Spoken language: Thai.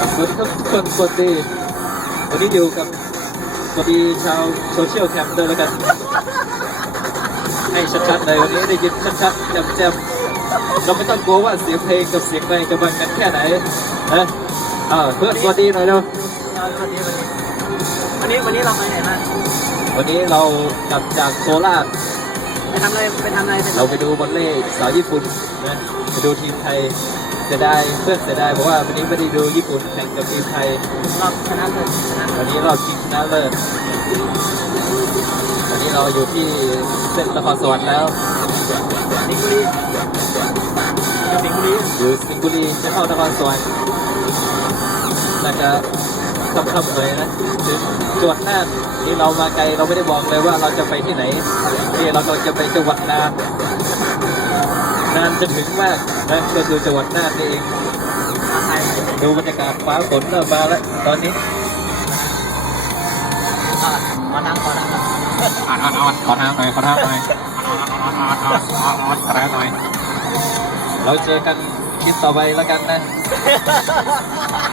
สวัสดีครับทุกคนสวัสดีวันนี้อยู่กับสวัสดีชาวโซเชียลแคมป์ด้วยแล้วกัน ให้ชัดๆเลยวันนี้ได้ยินชัดๆแจ่มๆเราไม่ต้องกลัวว่าเสียงเพลงกับเสียงเพลงจะบังกันแค่ไหนนะอ่าเพื่อนสวัสดีหน่อยเร็ววันนี้วันนี้วันนี้เราไปไหนมาวันนี้เรากลับจากโคราชไปทำอะไรไปทำอะไรไปเราไปดูบอลเล่สาวญี่ปุ่นนะไปดูทีมไทยเสียดายเพื่อนเสียดายเพราะว่าวันนี้ไม่ได้ดูญี่ปุ่นแข่งกับทีมไทยรอบชนะเลยชนะวันนี้เราชิงชนะเลิศวันนี้เราอยู่ที่เส้นนครสวรรค์แล้วสิงห์บุรีสิงห์บุรีอยู่สิงห์บุรีจะเข้านครสวรรค์น่าจะคำๆหน่อยนะถึงจังหวัดน่านนี่เรามาไกลเราไม่ได้บอกเลยว่าเราจะไปที่ไหนนี่เราจะไปจังหวัดน่าน นานจะถึงมากนะก็คือจังหวัดน่านนี่เองมาไทยดูบรรยากาศฟ้าฝนเริ่มมาแล้วตอนนี้อ่ามานั่งก่อนนะครับอ่อนอ่อนอ่อนขอทางหน่อยขอทางหน่อยอ่อนอ่อนอ่อนอ่อนอ่อนอ่อนขอทางหน่อยเราเจอกันคลิปต่อไปแล้วกันนะ